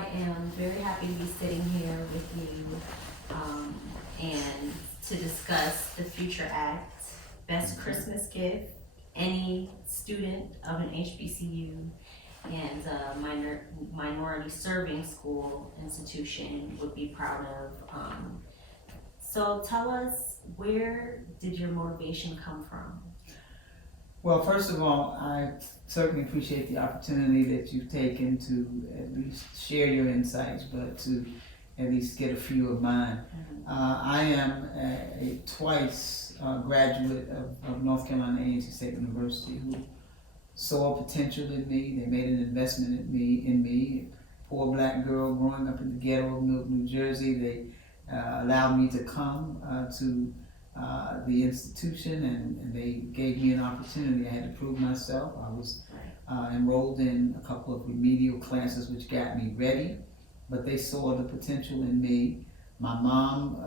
I am very happy to be sitting here with you and to discuss the Future Act, Best Christmas Gift any student of an HBCU and minority serving school institution would be proud of. So tell us, where did your motivation come from? Well, first of all, I certainly appreciate the opportunity that you've taken to at least share your insights, but to at least get a few of mine. I am a twice graduate of North Carolina A&T State University who saw potential in me. They made an investment in me. Poor black girl growing up in the ghetto of Newark, New Jersey. They allowed me to come to the institution, and they gave me an opportunity. I had to prove myself. I was enrolled in a couple of remedial classes which got me ready, but they saw the potential in me. My mom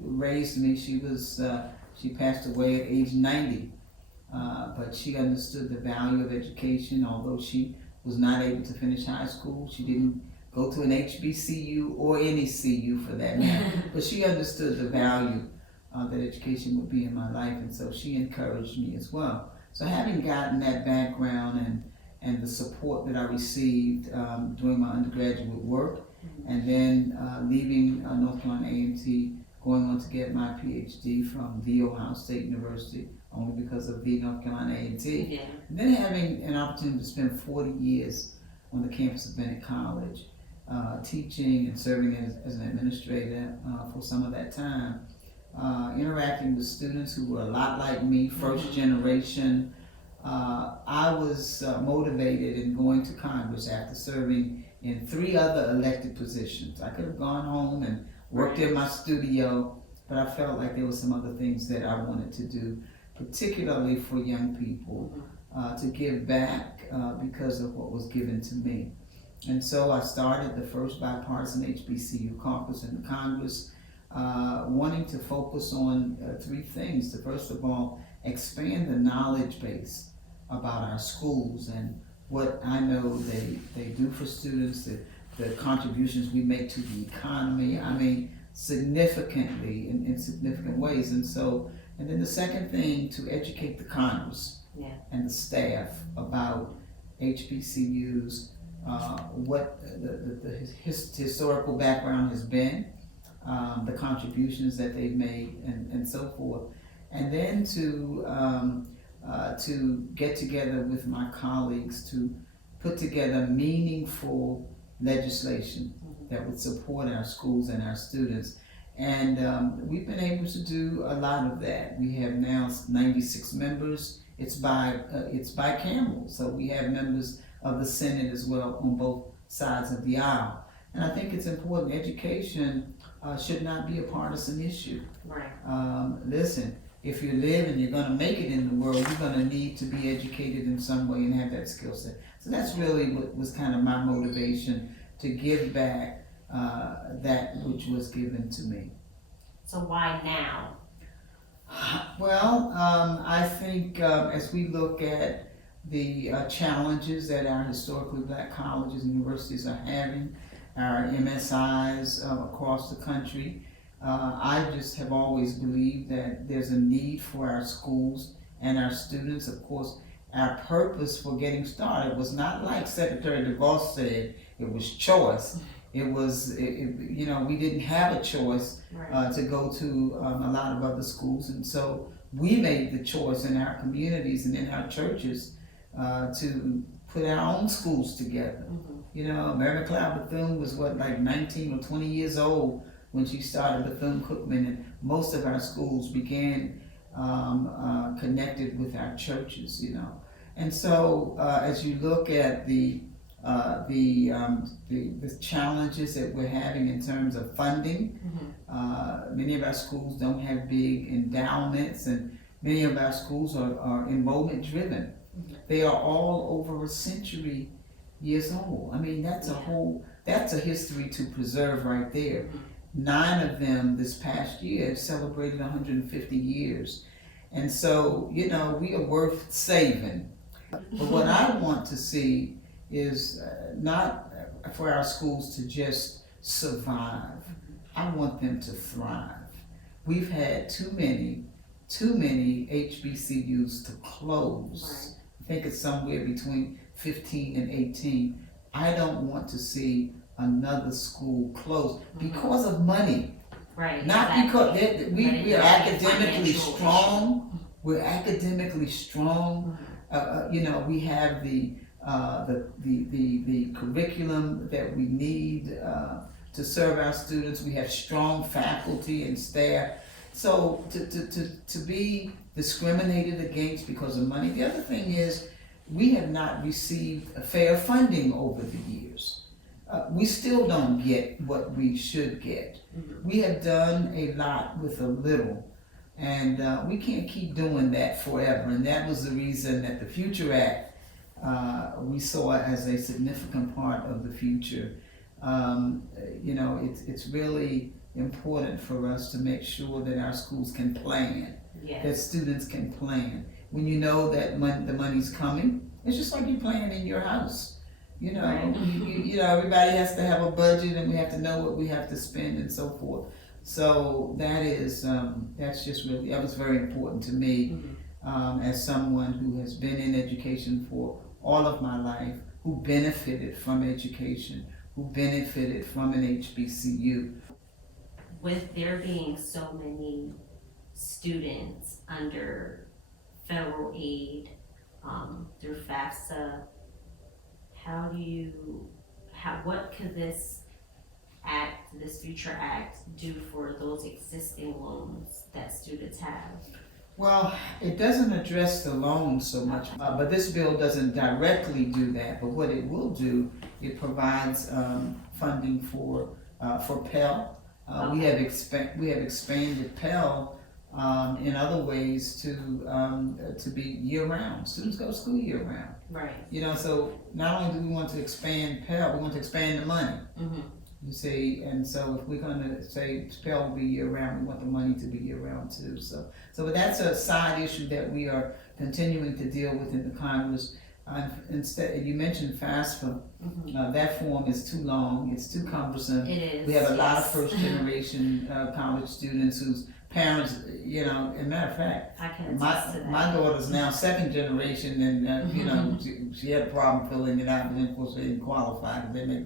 raised me. She passed away at age 90, but she understood the value of education. Although she was not able to finish high school, she didn't go to an HBCU or any CU for that matter, but she understood the value that education would be in my life, and so she encouraged me as well. So having gotten that background and the support that I received during my undergraduate work, and then leaving North Carolina A&T, going on to get my PhD from the Ohio State University, only because of the North Carolina A&T, Yeah. and then having an opportunity to spend 40 years on the campus of Bennett College, teaching and serving as an administrator for some of that time. Interacting with students who were a lot like me, first generation. I was motivated in going to Congress after serving in 3 other elected positions. I could have gone home and worked in my studio, but I felt like there were some other things that I wanted to do, particularly for young people, to give back because of what was given to me. And so I started the first bipartisan HBCU caucus in the Congress, wanting to focus on 3 things. To first of all, expand the knowledge base about our schools and what I know they do for students, the contributions we make to the economy, I mean, significantly in significant ways. And then the second thing, to educate the Congress and the staff about HBCUs, what the historical background has been, the contributions that they've made, and so forth. And then to get together with my colleagues to put together meaningful legislation that would support our schools and our students. And we've been able to do a lot of that. We have now 96 members. It's bicameral, so we have members of the Senate as well on both sides of the aisle. And I think it's important. Education should not be a partisan issue. Right. Listen, if you live and you're going to make it in the world, you're going to need to be educated in some way and have that skill set. So that's really what was kind of my motivation, to give back that which was given to me. So why now? Well, I think as we look at the challenges that our historically black colleges and universities are having, our MSIs across the country, I just have always believed that there's a need for our schools and our students. Of course, our purpose for getting started was not like Secretary DeVos said, it was choice. It was, we didn't have a choice to go to a lot of other schools. And so we made the choice in our communities and in our churches to put our own schools together. Mary McLeod Bethune was like 19 or 20 years old when she started Bethune-Cookman, and most of our schools began connected with our churches, And so as you look at the challenges that we're having in terms of funding, many of our schools don't have big endowments, and many of our schools are enrollment driven. They are all over a century years old. I mean, that's a history to preserve right there. 9 of them this past year celebrated 150 years. And so, we are worth saving. But what I want to see is not for our schools to just survive. I want them to thrive. We've had too many HBCUs to close. I think it's somewhere between 15 and 18. I don't want to see another school close because of money. Right. Not exactly. because we're academically strong. We're academically strong. We have the curriculum that we need to serve our students. We have strong faculty and staff. So to be discriminated against because of money. The other thing is we have not received fair funding over the years. We still don't get what we should get. We have done a lot with a little, and we can't keep doing that forever. And that was the reason that the Future Act we saw as a significant part of the future. It's really important for us to make sure that our schools can plan, that students can plan. When you know that the money's coming, it's just like you plan in your house. Everybody has to have a budget, and we have to know what we have to spend and so forth. So that was very important to me as someone who has been in education for all of my life, who benefited from education, who benefited from an HBCU. With there being so many students under federal aid through FAFSA, what could this Future Act do for those existing loans that students have? Well, it doesn't address the loans so much, but this bill doesn't directly do that. But what it will do, it provides funding for Pell. We have expanded Pell in other ways to be year round. Students go to school year round. Right. So not only do we want to expand Pell, we want to expand the money. You see, and so if we're going to say Pell will be year round, we want the money to be year round too. But that's a side issue that we are continuing to deal with in the Congress. Instead, you mentioned FAFSA. That form is too long. It's too cumbersome. It is. We have a lot of first generation college students whose parents, as a matter of fact, I can attest to that. my daughter's now second generation, and she had a problem filling it out, and then of course they didn't qualify because they make,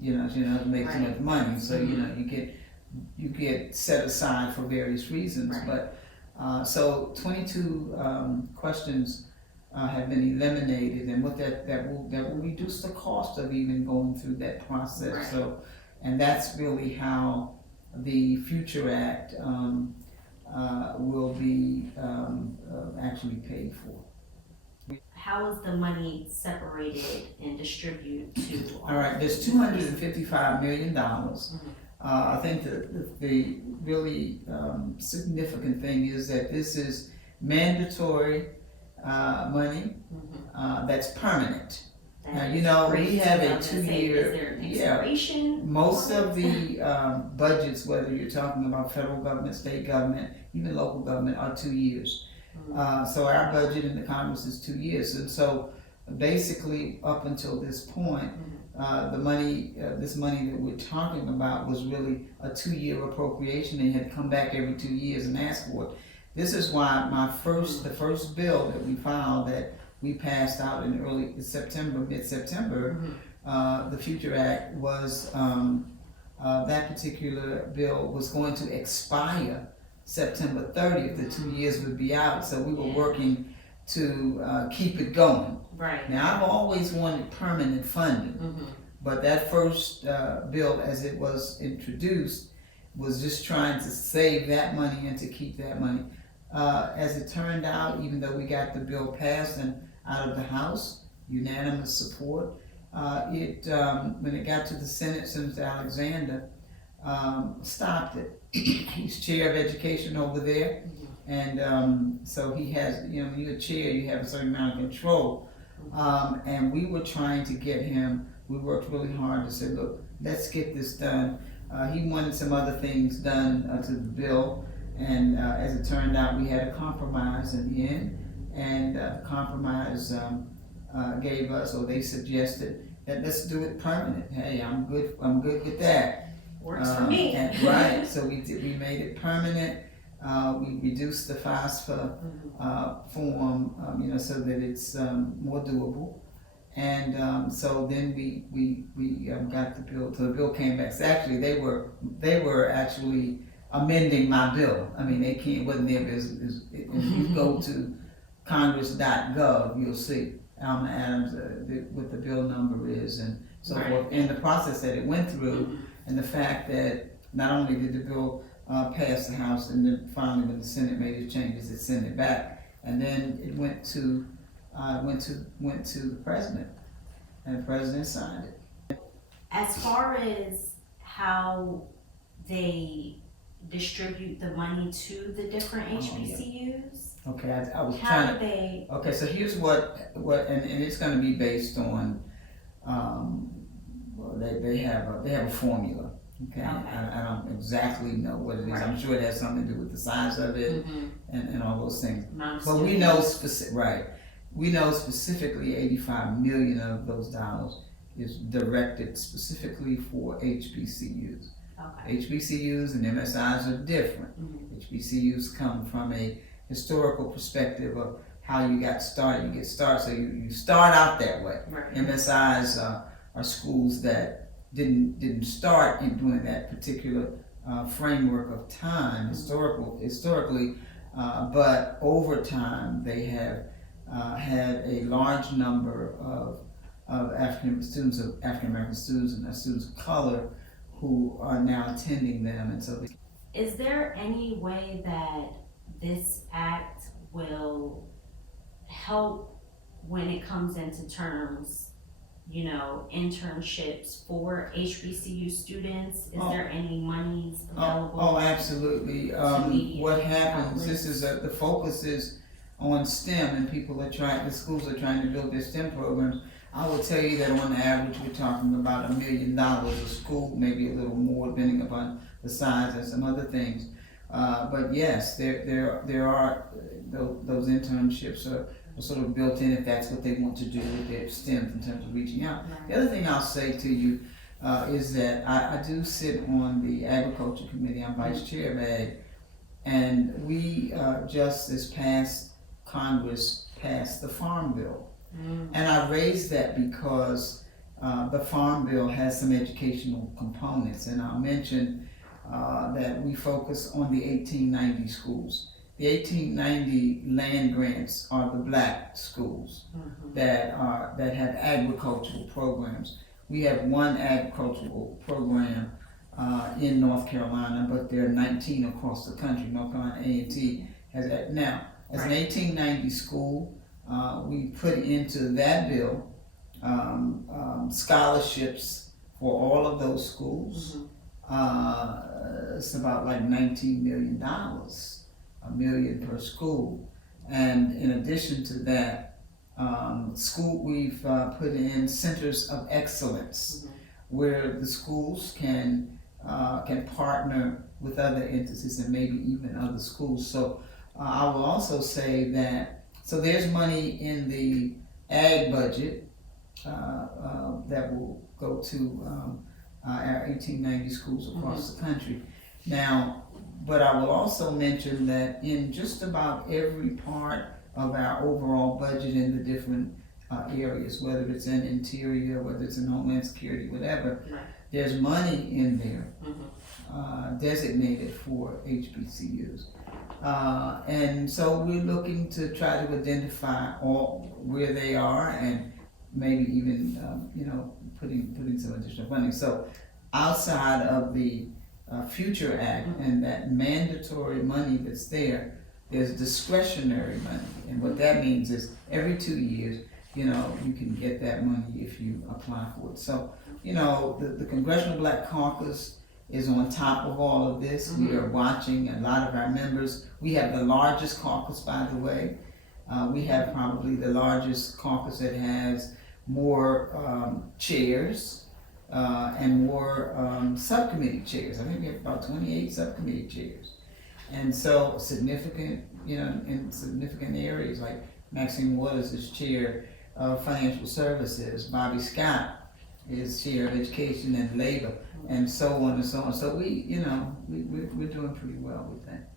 she doesn't make too much money. So you get set aside for various reasons. Right. But so 22 questions have been eliminated, and what that will reduce the cost of even going through that process. Right. So, and that's really how the Future Act will be actually paid for. How is the money separated and distributed to? All right, there's $255 million. I think the really significant thing is that this is mandatory money that's permanent. Now, we have a 2-year, most of the budgets, whether you're talking about federal government, state government, even local government, are 2 years. So our budget in the Congress is 2 years. And so basically up until this point, this money that we're talking about was really a 2-year appropriation. They had come back every 2 years and asked for it. This is why the first bill that we filed that we passed out in mid-September, the Future Act was, that particular bill was going to expire September 30th. The 2 years would be out, so we were working to keep it going. Right. Now, I've always wanted permanent funding, but that first bill, as it was introduced, was just trying to save that money and to keep that money. As it turned out, even though we got the bill passed and out of the House, unanimous support, when it got to the Senate, Senator Alexander stopped it. He's chair of education over there, and so he has, when you're a chair, you have a certain amount of control. And we were trying to get him, we worked really hard to say, look, let's get this done. He wanted some other things done to the bill, and as it turned out, we had a compromise in the end, and the compromise gave us, or they suggested, let's do it permanent. Hey, I'm good with that. Works for me. Right, so we made it permanent. We reduced the FAFSA form, so that it's more doable. And so then we got the bill. So the bill came back. So actually, they were actually amending my bill. I mean, it wasn't their business. If you go to Congress.gov, you'll see Alma Adams, what the bill number is, and so forth, and the process that it went through, and the fact that not only did the bill pass the House, and then finally when the Senate made its changes, it sent it back, and then it went to the president, and the president signed it. As far as how they distribute the money to the different HBCUs, okay, I was how trying do they? Okay, so here's what and it's going to be based on well, they have a formula. Okay, I don't exactly know what it is. I'm sure it has something to do with the size of it and all those things. But we know we know specifically 85 million of those dollars is directed specifically for HBCUs. Okay. HBCUs and MSIs are different. HBCUs come from a historical perspective of how you got started. You get started, so you start out that way. Right. MSIs are schools that didn't start in doing that particular framework of time historically, but over time they have had a large number of African American students and students of color who are now attending them, and so. Is there any way that this act will help when it comes into terms, internships for HBCU students? Is there any monies available? Oh, absolutely. What happens? The focus is on STEM, and the schools are trying to build their STEM programs. I will tell you that on average, we're talking about $1 million a school, maybe a little more, depending upon the size and some other things. But yes, there are those internships are sort of built in if that's what they want to do with their STEM in terms of reaching out. The other thing I'll say to you is that I do sit on the Agriculture Committee. I'm Vice Chair of Ag, and we just this past Congress passed the Farm Bill. And I raised that because the Farm Bill has some educational components, and I'll mention that we focus on the 1890 schools. The 1890 land grants are the black schools that have agricultural programs. We have one agricultural program in North Carolina, but there are 19 across the country. North Carolina A&T has that. Now, as an 1890 school, we put into that bill scholarships for all of those schools. It's about like $19 million, $1 million per school. And in addition to that, we've put in centers of excellence where the schools can partner with other entities and maybe even other schools. So I will also say that, so there's money in the ag budget that will go to our 1890 schools across the country. Now, but I will also mention that in just about every part of our overall budget in the different areas, whether it's in interior, whether it's in homeland security, whatever, there's money in there designated for HBCUs. And so we're looking to try to identify where they are and maybe even putting some additional funding. So outside of the Future Act and that mandatory money that's there, there's discretionary money, and what that means is every 2 years, you can get that money if you apply for it. So, the Congressional Black Caucus is on top of all of this. We are watching a lot of our members. We have the largest caucus, by the way. We have probably the largest caucus that has more chairs and more subcommittee chairs. I think we have about 28 subcommittee chairs. And so significant, in significant areas, like Maxine Waters is chair of financial services, Bobby Scott is share of education and labor, and so on and so on. So we're doing pretty well with that.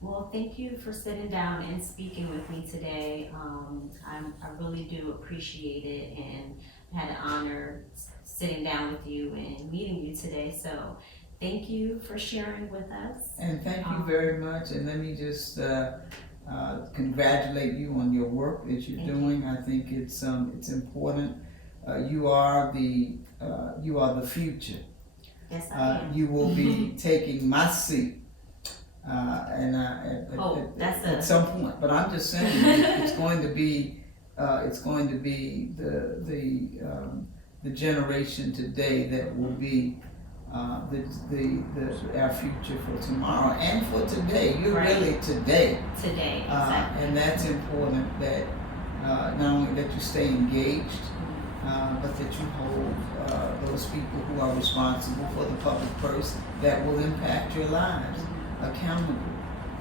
Well, thank you for sitting down and speaking with me today. I really do appreciate it, and had an honor sitting down with you and meeting you today. So thank you for sharing with us. And thank you very much. And let me just congratulate you on your work that you're doing. I think it's important. You are the future. Yes, I am. You will be taking my seat. At some point, but I'm just saying it's going to be the generation today that will be our future for tomorrow and for today. You're really today. Today, exactly. And that's important that not only that you stay engaged, but that you hold those people who are responsible for the public purse that will impact your lives accountable.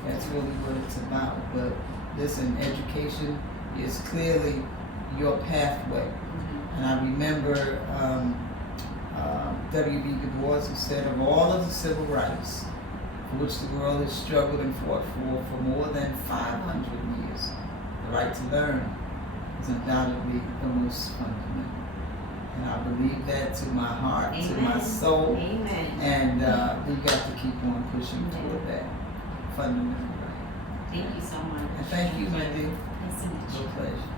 That's really what it's about. But listen, education is clearly your pathway. And I remember W.B. Du Bois, who said of all of the civil rights for which the world has struggled and fought for more than 500 years, the right to learn is undoubtedly the most fundamental. And I believe that to my heart, to my soul. Amen. And we've got to keep on pushing toward that fundamental right. Thank you so much. And thank you, my dear. Nice to meet you. It's a pleasure.